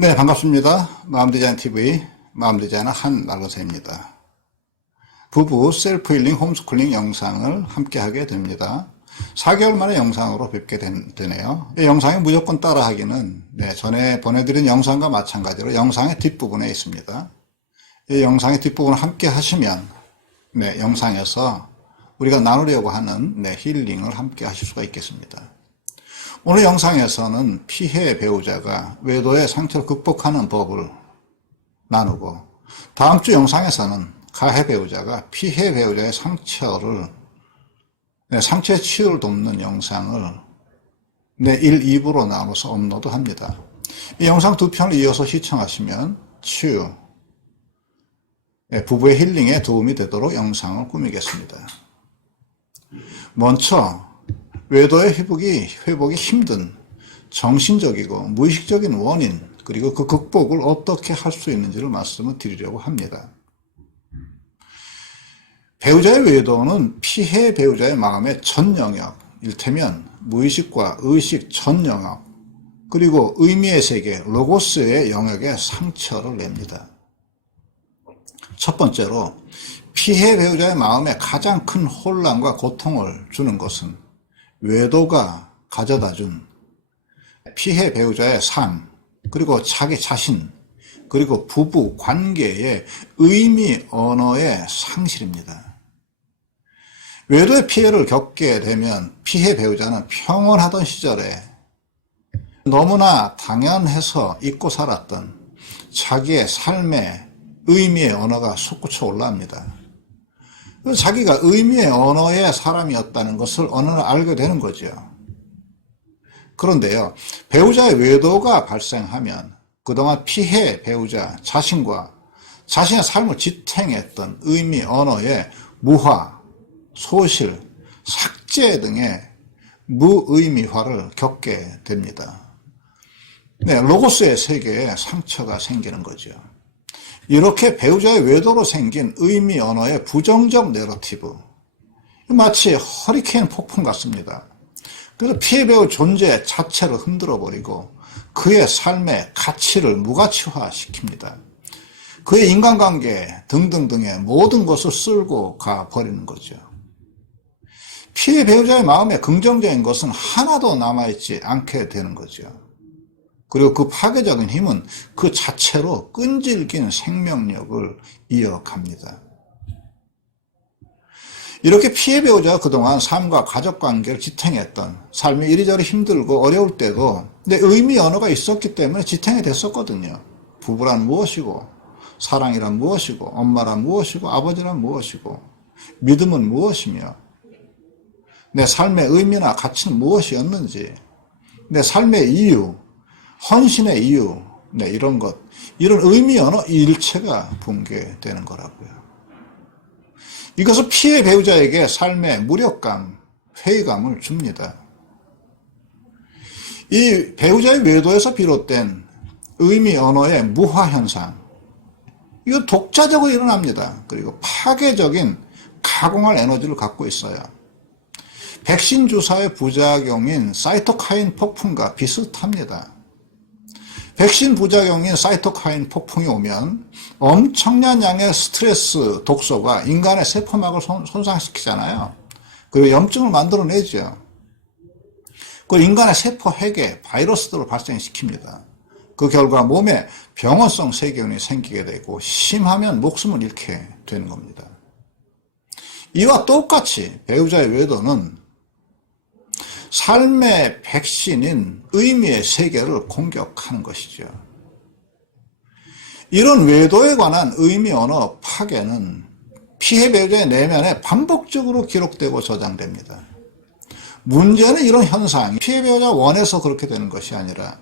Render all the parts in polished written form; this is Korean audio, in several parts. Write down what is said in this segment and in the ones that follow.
네, 반갑습니다. 마음디자인TV 마음디자인의 한나로세입니다. 부부 셀프 힐링 홈스쿨링 영상을 함께 하게 됩니다. 4개월 만에 영상으로 뵙게 되네요. 이 영상에 무조건 따라하기는 전에 보내드린 영상과 마찬가지로 영상의 뒷부분에 있습니다. 이 영상의 뒷부분을 함께 하시면 영상에서 우리가 나누려고 하는 힐링을 함께 하실 수가 있겠습니다. 오늘 영상에서는 피해 배우자가 외도의 상처를 극복하는 법을 나누고, 다음 주 영상에서는 가해 배우자가 피해 배우자의 상처의 치유를 돕는 영상을 1, 2부로 나눠서 업로드합니다. 이 영상 두 편을 이어서 시청하시면 치유, 부부의 힐링에 도움이 되도록 영상을 꾸미겠습니다. 먼저 외도의 회복이 힘든 정신적이고 무의식적인 원인, 그리고 그 극복을 어떻게 할 수 있는지를 말씀을 드리려고 합니다. 배우자의 외도는 피해 배우자의 마음의 전 영역, 일테면 무의식과 의식 전 영역, 그리고 의미의 세계, 로고스의 영역에 상처를 냅니다. 첫 번째로 피해 배우자의 마음에 가장 큰 혼란과 고통을 주는 것은 외도가 가져다준 피해 배우자의 삶, 그리고 자기 자신, 그리고 부부 관계의 의미 언어의 상실입니다. 외도의 피해를 겪게 되면 피해 배우자는 평온하던 시절에 너무나 당연해서 잊고 살았던 자기의 삶의 의미의 언어가 솟구쳐 올라옵니다. 자기가 의미의 언어의 사람이었다는 것을 어느 날 알게 되는 거죠. 그런데요, 배우자의 외도가 발생하면 그동안 피해 배우자 자신과 자신의 삶을 지탱했던 의미 언어의 무화, 소실, 삭제 등의 무의미화를 겪게 됩니다. 로고스의 세계에 상처가 생기는 거죠. 이렇게 배우자의 외도로 생긴 의미 언어의 부정적 내러티브, 마치 허리케인 폭풍 같습니다. 그래서 피해 배우 존재 자체를 흔들어버리고 그의 삶의 가치를 무가치화시킵니다. 그의 인간관계 등등등의 모든 것을 쓸고 가버리는 거죠. 피해 배우자의 마음에 긍정적인 것은 하나도 남아있지 않게 되는 거죠. 그리고 그 파괴적인 힘은 그 자체로 끈질긴 생명력을 이어갑니다. 이렇게 피해 배우자가 그동안 삶과 가족관계를 지탱했던, 삶이 이리저리 힘들고 어려울 때도 의미 언어가 있었기 때문에 지탱이 됐었거든요. 부부란 무엇이고, 사랑이란 무엇이고, 엄마란 무엇이고, 아버지란 무엇이고, 믿음은 무엇이며, 내 삶의 의미나 가치는 무엇이었는지, 내 삶의 이유, 헌신의 이유, 이런 의미 언어 일체가 붕괴되는 거라고요. 이것은 피해 배우자에게 삶의 무력감, 회의감을 줍니다. 이 배우자의 외도에서 비롯된 의미 언어의 무화 현상, 이거 독자적으로 일어납니다. 그리고 파괴적인 가공할 에너지를 갖고 있어요. 백신 주사의 부작용인 사이토카인 폭풍과 비슷합니다. 백신 부작용인 사이토카인 폭풍이 오면 엄청난 양의 스트레스 독소가 인간의 세포막을 손상시키잖아요. 그리고 염증을 만들어내죠. 그 인간의 세포 핵에 바이러스들을 발생시킵니다. 그 결과 몸에 병원성 세균이 생기게 되고 심하면 목숨을 잃게 되는 겁니다. 이와 똑같이 배우자의 외도는 삶의 백신인 의미의 세계를 공격하는 것이죠. 이런 외도에 관한 의미 언어 파괴는 피해 배우자의 내면에 반복적으로 기록되고 저장됩니다. 문제는 이런 현상이 피해 배우자가 원해서 그렇게 되는 것이 아니라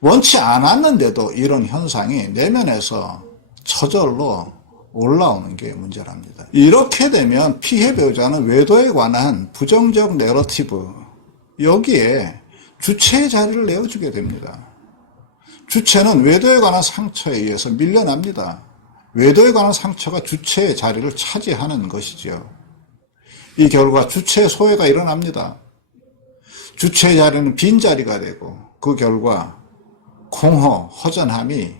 원치 않았는데도 이런 현상이 내면에서 저절로 올라오는 게 문제랍니다. 이렇게 되면 피해 배우자는 외도에 관한 부정적 내러티브, 여기에 주체의 자리를 내어주게 됩니다. 주체는 외도에 관한 상처에 의해서 밀려납니다. 외도에 관한 상처가 주체의 자리를 차지하는 것이죠. 이 결과 주체의 소외가 일어납니다. 주체의 자리는 빈자리가 되고 그 결과 공허, 허전함이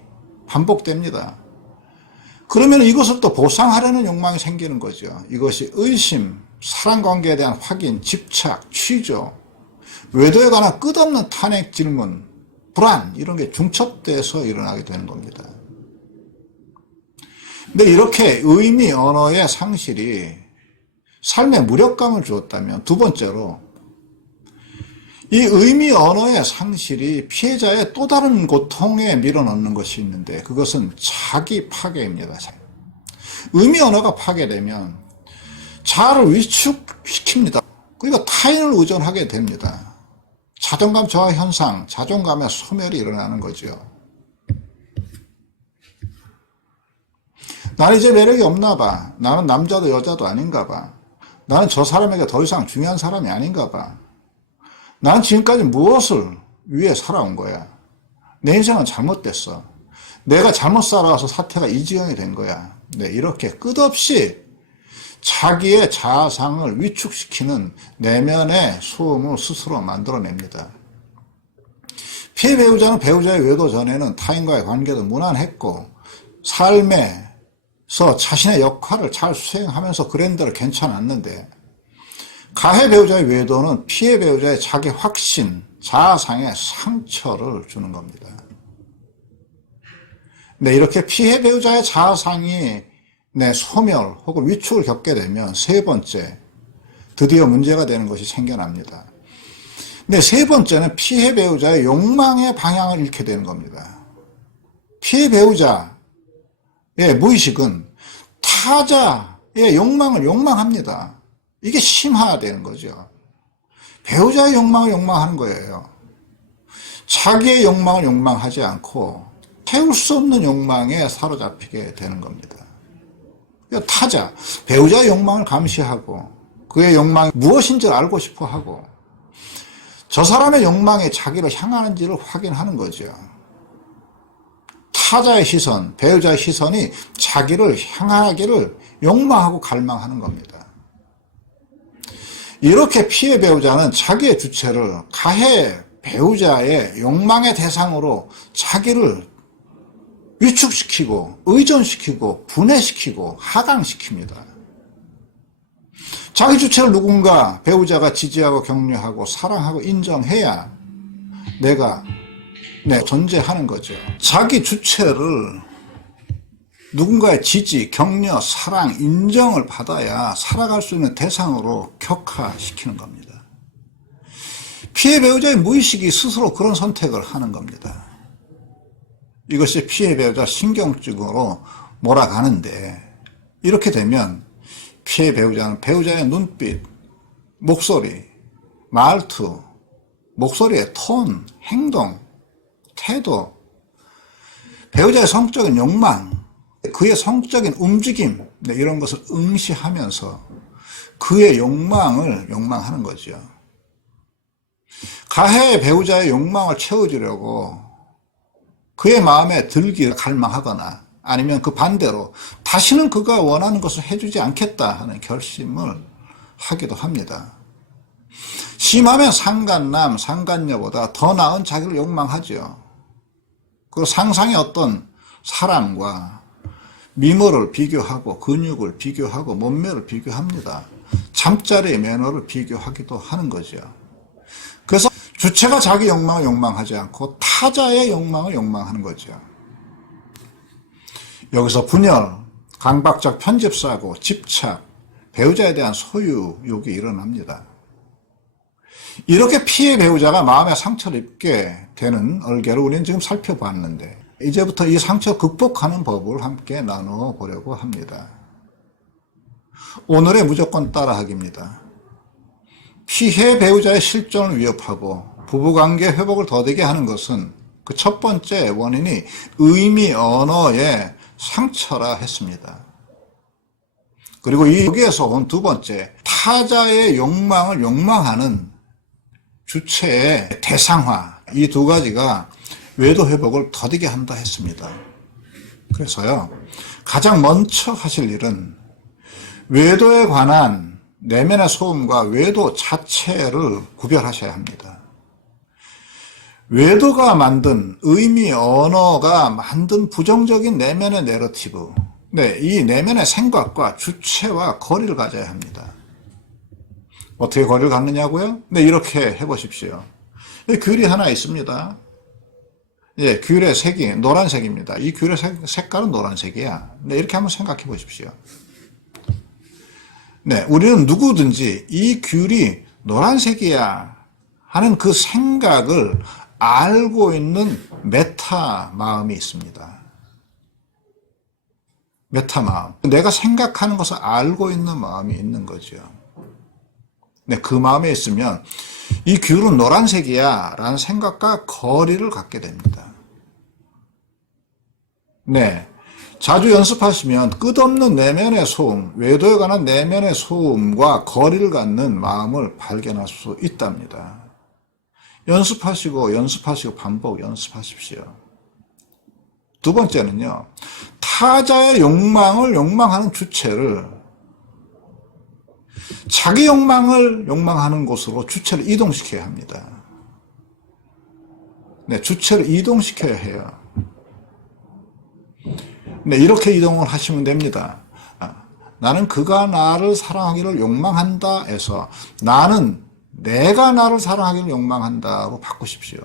반복됩니다. 그러면 이것을 또 보상하려는 욕망이 생기는 거죠. 이것이 의심, 사랑관계에 대한 확인, 집착, 취조, 외도에 관한 끝없는 탄핵 질문, 불안 이런 게 중첩돼서 일어나게 되는 겁니다. 근데 이렇게 의미 언어의 상실이 삶에 무력감을 주었다면 두 번째로 이 의미 언어의 상실이 피해자의 또 다른 고통에 밀어넣는 것이 있는데 그것은 자기 파괴입니다. 의미 언어가 파괴되면 자아를 위축시킵니다. 그러니까 타인을 의존하게 됩니다. 자존감 저하 현상, 자존감의 소멸이 일어나는 거죠. 나는 이제 매력이 없나 봐. 나는 남자도 여자도 아닌가 봐. 나는 저 사람에게 더 이상 중요한 사람이 아닌가 봐. 나는 지금까지 무엇을 위해 살아온 거야. 내 인생은 잘못됐어. 내가 잘못 살아와서 사태가 이 지경이 된 거야. 네, 이렇게 끝없이 자기의 자아상을 위축시키는 내면의 소음을 스스로 만들어냅니다. 피해 배우자는 배우자의 외도 전에는 타인과의 관계도 무난했고 삶에서 자신의 역할을 잘 수행하면서 그랜대로 괜찮았는데 가해 배우자의 외도는 피해 배우자의 자기 확신, 자아상의 상처를 주는 겁니다. 네, 이렇게 피해 배우자의 자아상이 소멸 혹은 위축을 겪게 되면 세 번째, 드디어 문제가 되는 것이 생겨납니다. 네, 세 번째는 피해 배우자의 욕망의 방향을 잃게 되는 겁니다. 피해 배우자의 무의식은 타자의 욕망을 욕망합니다. 이게 심화되는 거죠. 배우자의 욕망을 욕망하는 거예요. 자기의 욕망을 욕망하지 않고 태울 수 없는 욕망에 사로잡히게 되는 겁니다. 타자, 배우자의 욕망을 감시하고 그의 욕망이 무엇인지를 알고 싶어 하고 저 사람의 욕망이 자기를 향하는지를 확인하는 거죠. 타자의 시선, 배우자의 시선이 자기를 향하기를 욕망하고 갈망하는 겁니다. 이렇게 피해 배우자는 자기의 주체를 가해 배우자의 욕망의 대상으로 자기를 위축시키고 의존시키고 분해시키고 하강시킵니다. 자기 주체를 누군가 배우자가 지지하고 격려하고 사랑하고 인정해야 내가 존재하는 거죠. 자기 주체를 누군가의 지지, 격려, 사랑, 인정을 받아야 살아갈 수 있는 대상으로 격화시키는 겁니다. 피해 배우자의 무의식이 스스로 그런 선택을 하는 겁니다. 이것이 피해 배우자 신경증으로 몰아가는데 이렇게 되면 피해 배우자는 배우자의 눈빛, 목소리, 말투, 목소리의 톤, 행동, 태도, 배우자의 성적인 욕망, 그의 성적인 움직임 이런 것을 응시하면서 그의 욕망을 욕망하는 거죠. 가해 배우자의 욕망을 채워주려고 그의 마음에 들기를 갈망하거나 아니면 그 반대로 다시는 그가 원하는 것을 해주지 않겠다 하는 결심을 하기도 합니다. 심하면 상간남, 상간녀보다 더 나은 자기를 욕망하죠. 그 상상의 어떤 사람과 미모를 비교하고 근육을 비교하고 몸매를 비교합니다. 잠자리의 매너를 비교하기도 하는 거죠. 그래서 주체가 자기 욕망을 욕망하지 않고 타자의 욕망을 욕망하는 거죠. 여기서 분열, 강박적 편집사고, 집착, 배우자에 대한 소유욕이 일어납니다. 이렇게 피해 배우자가 마음의 상처를 입게 되는 얼개를 우리는 지금 살펴봤는데 이제부터 이 상처 극복하는 법을 함께 나눠보려고 합니다. 오늘의 무조건 따라하기입니다. 피해 배우자의 실존을 위협하고 부부관계 회복을 더디게 하는 것은 그 첫 번째 원인이 의미 언어의 상처라 했습니다. 그리고 여기에서 온 두 번째, 타자의 욕망을 욕망하는 주체의 대상화, 이 두 가지가 외도 회복을 더디게 한다 했습니다. 그래서요, 가장 먼저 하실 일은 외도에 관한 내면의 소음과 외도 자체를 구별하셔야 합니다. 외도가 만든 의미 언어가 만든 부정적인 내면의 내러티브. 네, 이 내면의 생각과 주체와 거리를 가져야 합니다. 어떻게 거리를 갖느냐고요? 네, 이렇게 해보십시오. 귤이 하나 있습니다. 예, 귤의 색이 노란색입니다. 이 귤의 색깔은 노란색이야. 네, 이렇게 한번 생각해 보십시오. 네, 우리는 누구든지 이 귤이 노란색이야 하는 그 생각을 알고 있는 메타 마음이 있습니다. 메타 마음. 내가 생각하는 것을 알고 있는 마음이 있는 거죠. 네, 그 마음에 있으면 이 귤은 노란색이야 라는 생각과 거리를 갖게 됩니다. 네, 자주 연습하시면 끝없는 내면의 소음, 외도에 관한 내면의 소음과 거리를 갖는 마음을 발견할 수 있답니다. 연습하시고 반복 연습하십시오. 두 번째는요, 타자의 욕망을 욕망하는 주체를 자기 욕망을 욕망하는 곳으로 주체를 이동시켜야 합니다. 네, 주체를 이동시켜야 해요. 네, 이렇게 이동을 하시면 됩니다. 나는 그가 나를 사랑하기를 욕망한다 해서 나는 내가 나를 사랑하기를 욕망한다로 바꾸십시오.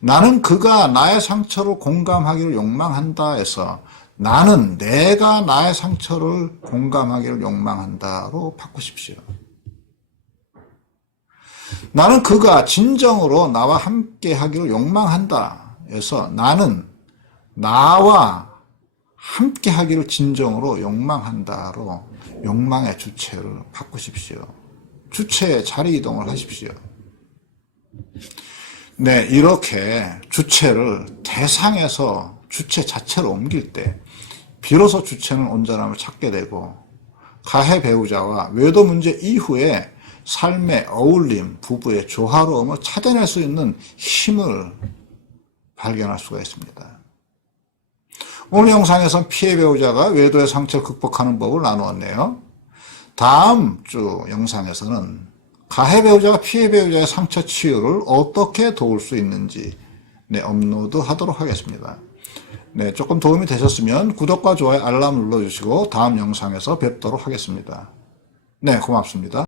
나는 그가 나의 상처를 공감하기를 욕망한다 해서 나는 내가 나의 상처를 공감하기를 욕망한다로 바꾸십시오. 나는 그가 진정으로 나와 함께 하기를 욕망한다 해서 나는 나와 함께 하기를 진정으로 욕망한다로 욕망의 주체를 바꾸십시오. 주체의 자리 이동을 하십시오. 네, 이렇게 주체를 대상에서 주체 자체로 옮길 때 비로소 주체는 온전함을 찾게 되고 가해 배우자와 외도 문제 이후에 삶의 어울림, 부부의 조화로움을 찾아낼 수 있는 힘을 발견할 수가 있습니다. 오늘 영상에선 피해 배우자가 외도의 상처를 극복하는 법을 나누었네요. 다음 주 영상에서는 가해 배우자가 피해 배우자의 상처 치유를 어떻게 도울 수 있는지 업로드 하도록 하겠습니다. 네, 조금 도움이 되셨으면 구독과 좋아요, 알람 눌러주시고 다음 영상에서 뵙도록 하겠습니다. 네, 고맙습니다.